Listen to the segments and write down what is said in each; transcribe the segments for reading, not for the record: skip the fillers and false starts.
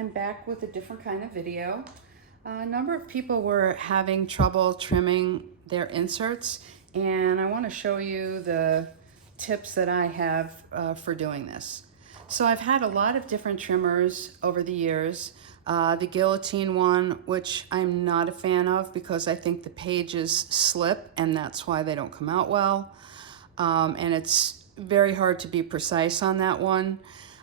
I'm back with a different kind of video. A number of people were having trouble trimming their inserts, and I want to show you the tips that I have for doing this. So I've had a lot of different trimmers over the years. The guillotine one, which I'm not a fan of because I think the pages slip and that's why they don't come out well. And it's very hard to be precise on that one.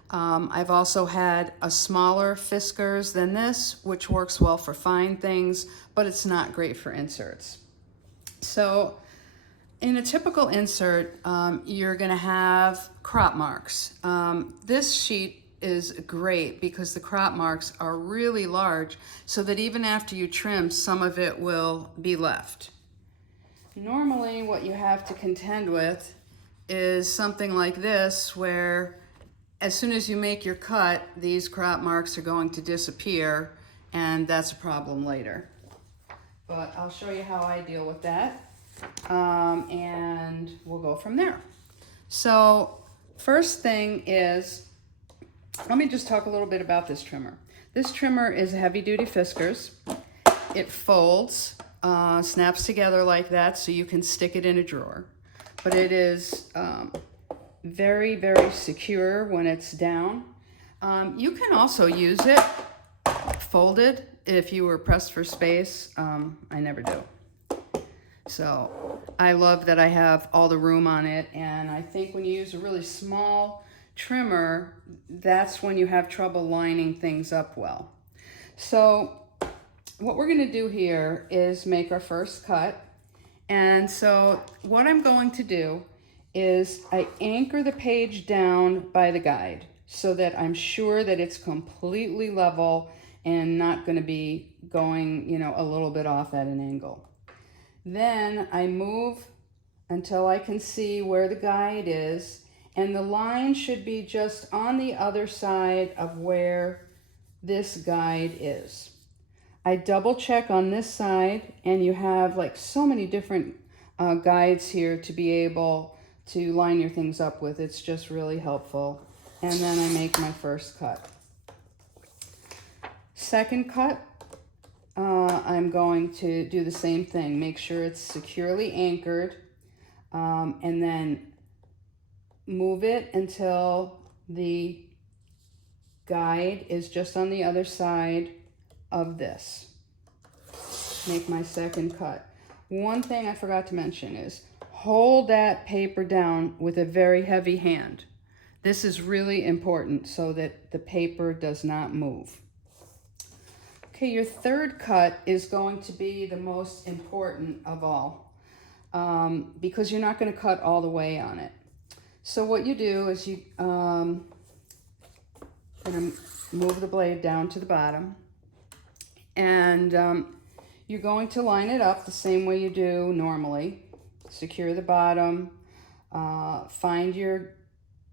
I've also had a smaller Fiskars than this, which works well for fine things, but it's not great for inserts. So in a typical insert, you're going to have crop marks. This sheet is great because the crop marks are really large, so that even after you trim, some of it will be left. Normally, what you have to contend with is something like this, where as soon as you make your cut, these crop marks are going to disappear, and that's a problem later. But I'll show you how I deal with that, and we'll go from there. So first thing is, let me just talk a little bit about this trimmer. This trimmer is a heavy-duty Fiskars. It folds, snaps together like that so you can stick it in a drawer. But it is very, very secure when it's down. You can also use it folded if you were pressed for space. I never do. So I love that I have all the room on it, and I think when you use a really small trimmer, that's when you have trouble lining things up well. So what we're going to do here is make our first cut. And so what I'm going to do is I anchor the page down by the guide so that I'm sure that it's completely level and not going to be going, a little bit off at an angle. Then I move until I can see where the guide is, and the line should be just on the other side of where this guide is. I double check on this side, and you have like so many different guides here to be able to line your things up with. It's just really helpful. And then I make my first cut. Second cut, I'm going to do the same thing. Make sure it's securely anchored, and then move it until the guide is just on the other side of this. Make my second cut. One thing I forgot to mention is hold that paper down with a very heavy hand. This is really important so that the paper does not move. Okay, your third cut is going to be the most important of all, because you're not going to cut all the way on it. So what you do is you going to move the blade down to the bottom, and you're going to line it up the same way you do normally. Secure the bottom, find your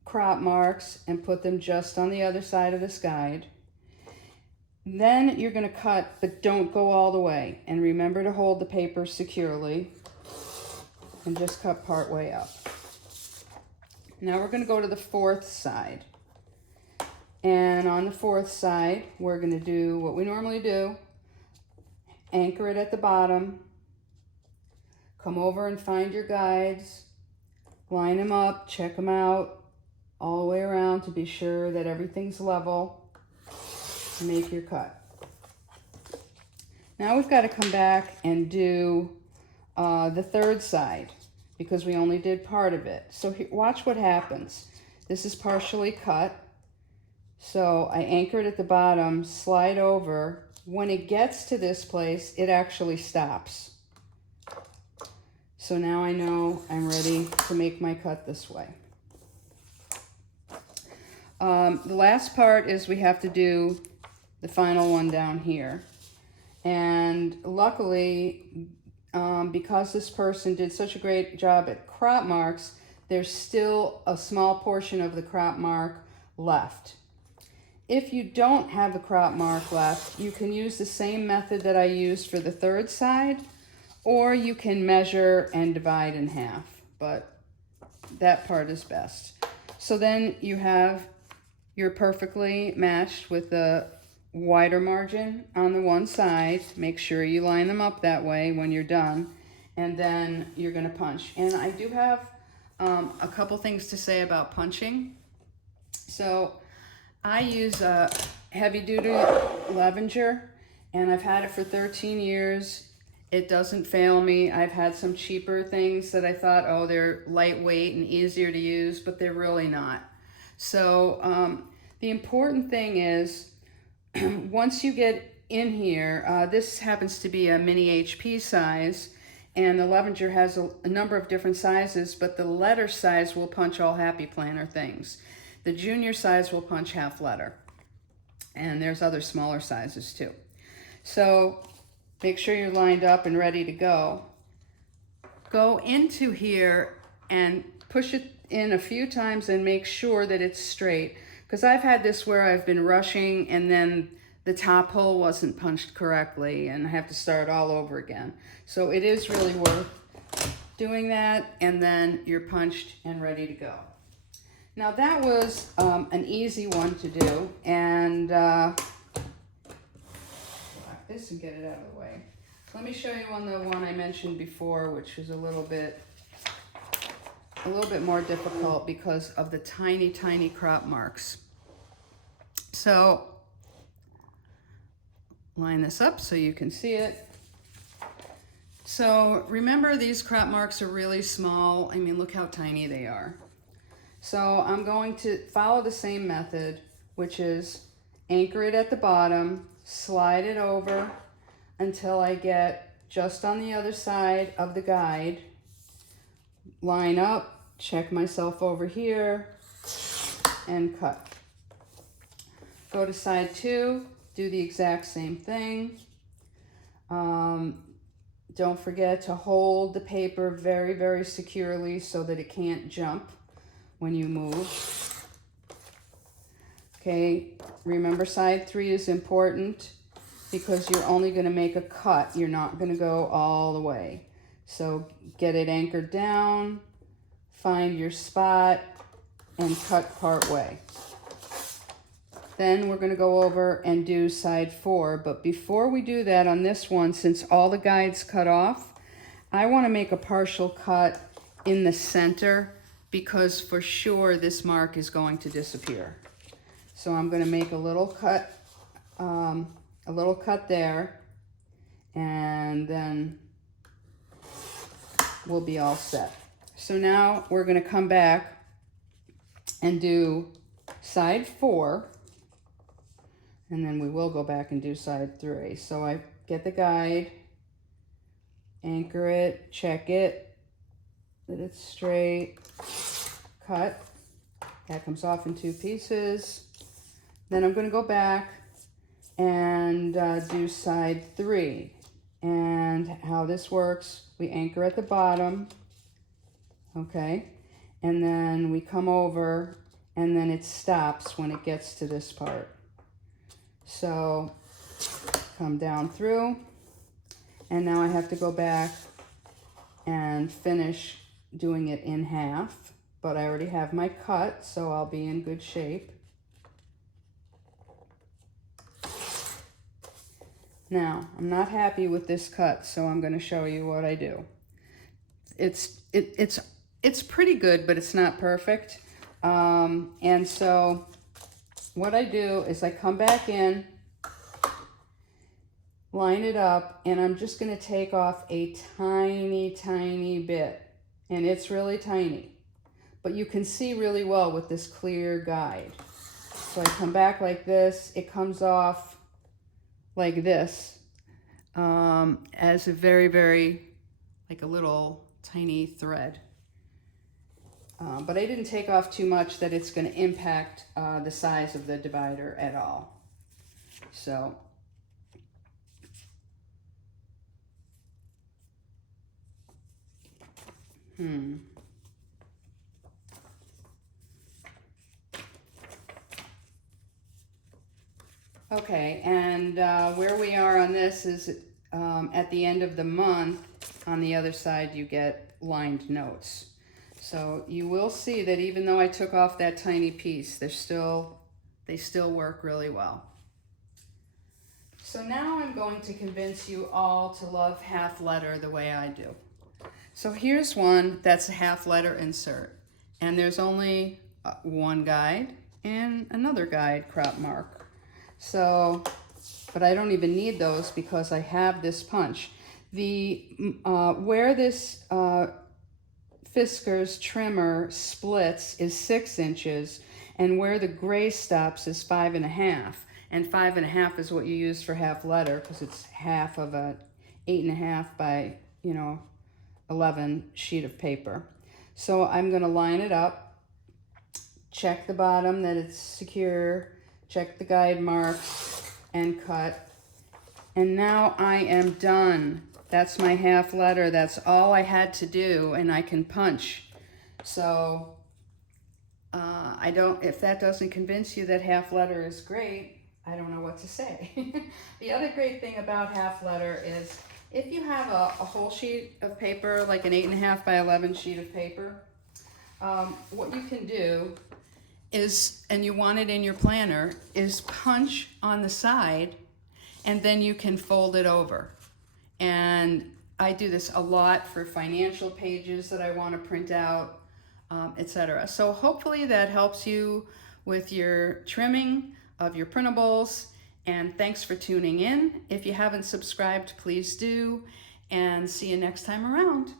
crop marks and put them just on the other side of this guide. Then you're going to cut, but don't go all the way. And remember to hold the paper securely and just cut part way up. Now we're going to go to the fourth side. And on the fourth side, we're going to do what we normally do. Anchor it at the bottom. Come over and find your guides. Line them up, check them out all the way around to be sure that everything's level. Make your cut. Now we've got to come back and do the third side because we only did part of it. So watch what happens. This is partially cut. So I anchor it at the bottom, slide over. When it gets to this place, it actually stops. So now I know I'm ready to make my cut this way. The last part is we have to do the final one down here. And luckily, because this person did such a great job at crop marks, there's still a small portion of the crop mark left. If you don't have a crop mark left, you can use the same method that I used for the third side, or you can measure and divide in half, but that part is best. So then you have, you're perfectly matched with the wider margin on the one side. Make sure you line them up that way when you're done. And then you're gonna punch. And I do have a couple things to say about punching. So I use a heavy duty Levenger, and I've had it for 13 years. It doesn't fail me. I've had some cheaper things that I thought, oh, they're lightweight and easier to use, but they're really not. So the important thing is, once you get in here, this happens to be a mini HP size, and the Levenger has a number of different sizes, but the letter size will punch all Happy Planner things. The junior size will punch half letter, and there's other smaller sizes too. So make sure you're lined up and ready to go. Go into here and push it in a few times and make sure that it's straight. Because I've had this where I've been rushing and then the top hole wasn't punched correctly and I have to start all over again. So it is really worth doing that, and then you're punched and ready to go. Now that was an easy one to do, and lock this and get it out of the way. Let me show you the one I mentioned before, which was a little bit more difficult because of the tiny, tiny crop marks. So line this up so you can see it. So remember, these crop marks are really small. I mean, look how tiny they are. So I'm going to follow the same method, which is anchor it at the bottom, slide it over until I get just on the other side of the guide, line up, check myself over here, and cut. Go to side 2, do the exact same thing. Don't forget to hold the paper very, very securely so that it can't jump when you move. Okay, remember side 3 is important because you're only going to make a cut. You're not going to go all the way. So get it anchored down, find your spot, and cut part way. Then we're going to go over and do side 4. But before we do that on this one, since all the guides cut off, I want to make a partial cut in the center because for sure this mark is going to disappear. So I'm going to make a little cut there, and then we'll be all set. So now we're going to come back and do side 4. And then we will go back and do side 3. So I get the guide, anchor it, check it, that it's straight, cut. That comes off in 2 pieces. Then I'm going to go back and do side 3. And how this works, we anchor at the bottom, okay? And then we come over, and then it stops when it gets to this part. So come down through, and now I have to go back and finish doing it in half, but I already have my cut, so I'll be in good shape. Now, I'm not happy with this cut, so I'm going to show you what I do. It's pretty good, but it's not perfect. And so what I do is I come back in, line it up, and I'm just going to take off a tiny, tiny bit. And it's really tiny, but you can see really well with this clear guide. So I come back like this, it comes off like this, as a very, very, like a little tiny thread. But I didn't take off too much that it's going to impact the size of the divider at all. So okay, and where we are on this is at the end of the month. On the other side you get lined notes. So you will see that even though I took off that tiny piece, they still work really well. So now I'm going to convince you all to love half letter the way I do. So here's one that's a half letter insert, and there's only one guide and another guide crop mark. So, but I don't even need those because I have this punch. Where this Fisker's trimmer splits is 6 inches, and where the gray stops is 5.5. And 5.5 is what you use for half letter because it's half of a 8.5 by 11 sheet of paper. So I'm going to line it up, check the bottom that it's secure, check the guide marks, and cut. And now I am done. That's my half letter. That's all I had to do, and I can punch. So if that doesn't convince you that half letter is great, I don't know what to say. The other great thing about half letter is if you have a whole sheet of paper, like an 8.5 by 11 sheet of paper, what you can do is, and you want it in your planner, is punch on the side, and then you can fold it over. And I do this a lot for financial pages that I want to print out, etc. So hopefully that helps you with your trimming of your printables. And thanks for tuning in. If you haven't subscribed, please do. And see you next time around.